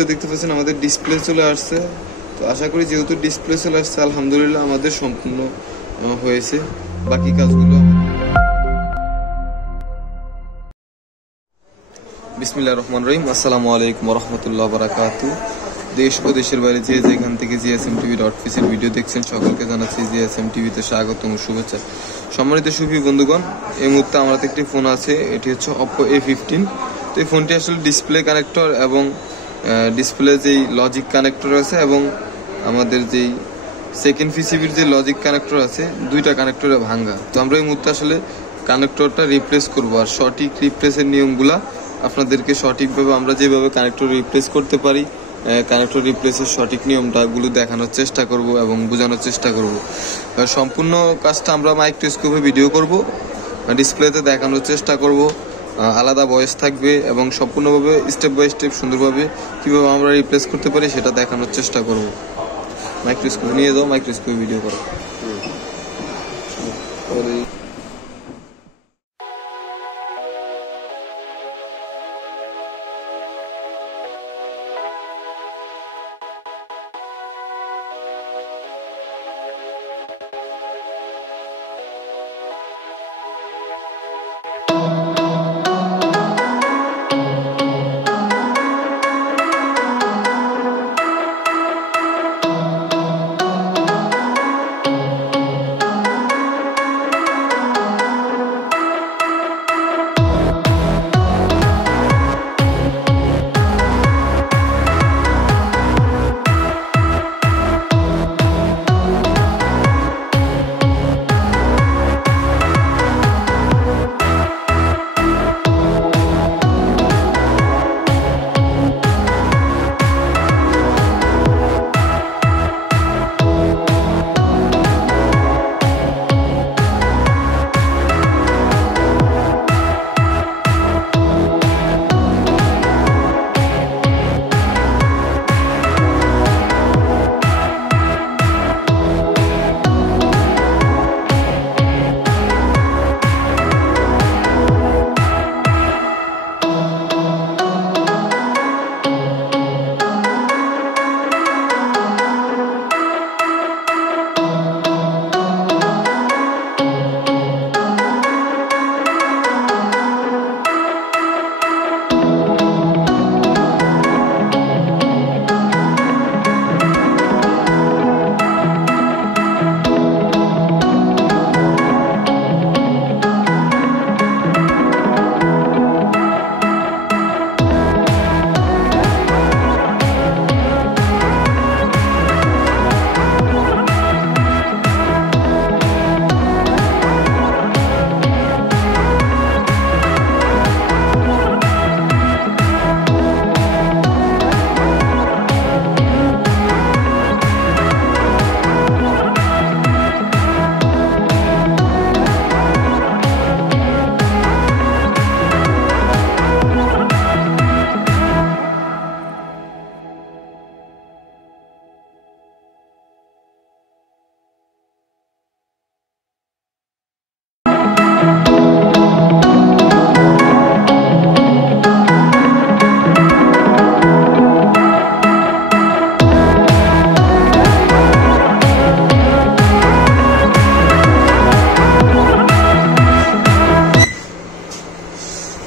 মুহূর্তে দেখতে পাচ্ছেন আমাদের ডিসপ্লে চলে আসছে। তো আশা করি যেহেতু ডিসপ্লে চলে আসছে আলহামদুলিল্লাহ আমাদের সম্পূর্ণ হয়েছে। বাকি কাজগুলো বিসমিল্লাহির রহমানির রহিম। আসসালামু আলাইকুম ওয়া রাহমাতুল্লাহি ওয়া বারাকাতুহু। দেশ ও দেশের বাইরে যে যেখান থেকে 𝐃𝐎𝐍'𝐓 এর ভিডিও দেখছেন সকলকে জানাচ্ছি 𝐃𝐎𝐍'𝐓 তে স্বাগতম ও শুভেচ্ছা। সম্মানিত সুফি বন্ধুগণ, এই মুহূর্তে আমার হাতে একটি ফোন আছে, এটি হচ্ছে Oppo A15। তো এই ফোনটি আসলে ডিসপ্লে কানেক্টর এবং ডিসপ্লে যেই লজিক কানেক্টর আছে এবং আমাদের যেই সেকেন্ড পিসিবির যে লজিক কানেক্টর আছে দুইটা কানেক্টরে ভাঙা। তো আমরা এই মুহূর্তে আসলে কানেক্টরটা রিপ্লেস করবো, আর সঠিক রিপ্লেসের নিয়মগুলা আপনাদেরকে সঠিকভাবে আমরা যেভাবে কানেক্টর রিপ্লেস করতে পারি কানেক্টর রিপ্লেসের সঠিক নিয়মটাগুলো দেখানোর চেষ্টা করব এবং বোঝানোর চেষ্টা করব। সম্পূর্ণ কাজটা আমরা মাইক্রোস্কোপে ভিডিও করব, ডিসপ্লেতে দেখানোর চেষ্টা করব, আলাদা ভয়েস থাকবে এবং সম্পূর্ণভাবে স্টেপ বাই স্টেপ সুন্দরভাবে কীভাবে আমরা রিপ্লেস করতে পারি সেটা দেখানোর চেষ্টা করব। মাইক্রোস্কোপ নিয়ে যাও, মাইক্রোস্কোপে ভিডিও করো।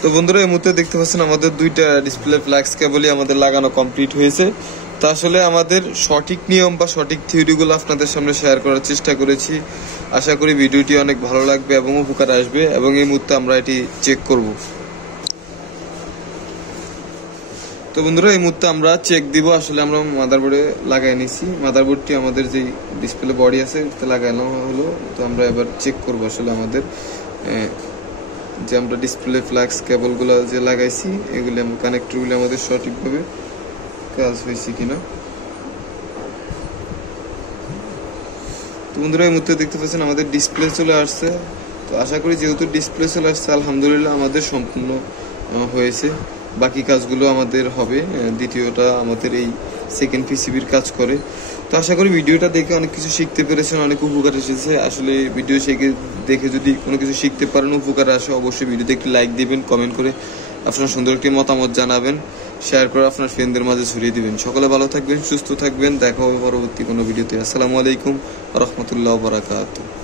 তো বন্ধুরা, এই মুহূর্তে দেখতে পাচ্ছেন আমাদের দুইটা ডিসপ্লে ফ্ল্যাক্স কেবলই আমাদের লাগানো কমপ্লিট হয়েছে। তো আসলে আমাদের সঠিক নিয়ম বা সঠিক থিওরিগুলো আপনাদের সামনে শেয়ার করার চেষ্টা করেছি। আশা করি ভিডিওটি অনেক ভালো লাগবে এবং উপকার আসবে, এবং এই মুহূর্তে আমরা এটি চেক করব। তো বন্ধুরা, এই মুহূর্তে আমরা চেক দিব। আসলে আমরা মাদারবোর্ডে লাগাই নিছি, মাদারবোর্ডটি আমাদের যে ডিসপ্লে বডি আছে লাগানো হলো। তো আমরা এবার চেক করব আসলে আমাদের যে আমরা ডিসপ্লে ফ্ল্যাক্স কেবলগুলো যে লাগাইছি এগুলি কানেক্টরগুলি আমাদের সঠিকভাবে কাজ হয়েছে কিনা। তো বন্ধুরা, এই মুহূর্তে দেখতে পাচ্ছেন আমাদের ডিসপ্লে চলে আসছে। তো আশা করি যেহেতু ডিসপ্লে চলে আসছে আলহামদুলিল্লাহ আমাদের সম্পূর্ণ হয়েছে। বাকি কাজগুলো আমাদের হবে। দ্বিতীয়টা আমাদের এই সেকেন্ড পিসিবির কাজ করে। তো আশা করি ভিডিওটা দেখে অনেক কিছু শিখতে পেরেছেন, অনেক উপকার এসেছে। আসলে ভিডিও দেখে যদি কোনো কিছু শিখতে পারেন, উপকার আসে, অবশ্যই ভিডিওতে একটি লাইক দিবেন, কমেন্ট করে আপনার সুন্দর একটি মতামত জানাবেন। শেয়ার করে আপনার ফ্রেন্ডদের মাঝে ছড়িয়ে দিবেন। সকলে ভালো থাকবেন, সুস্থ থাকবেন। দেখা হবে পরবর্তী কোনো ভিডিওতে। আসসালামু আলাইকুম ওয়া রাহমাতুল্লাহি ওয়া বারাকাতুহু।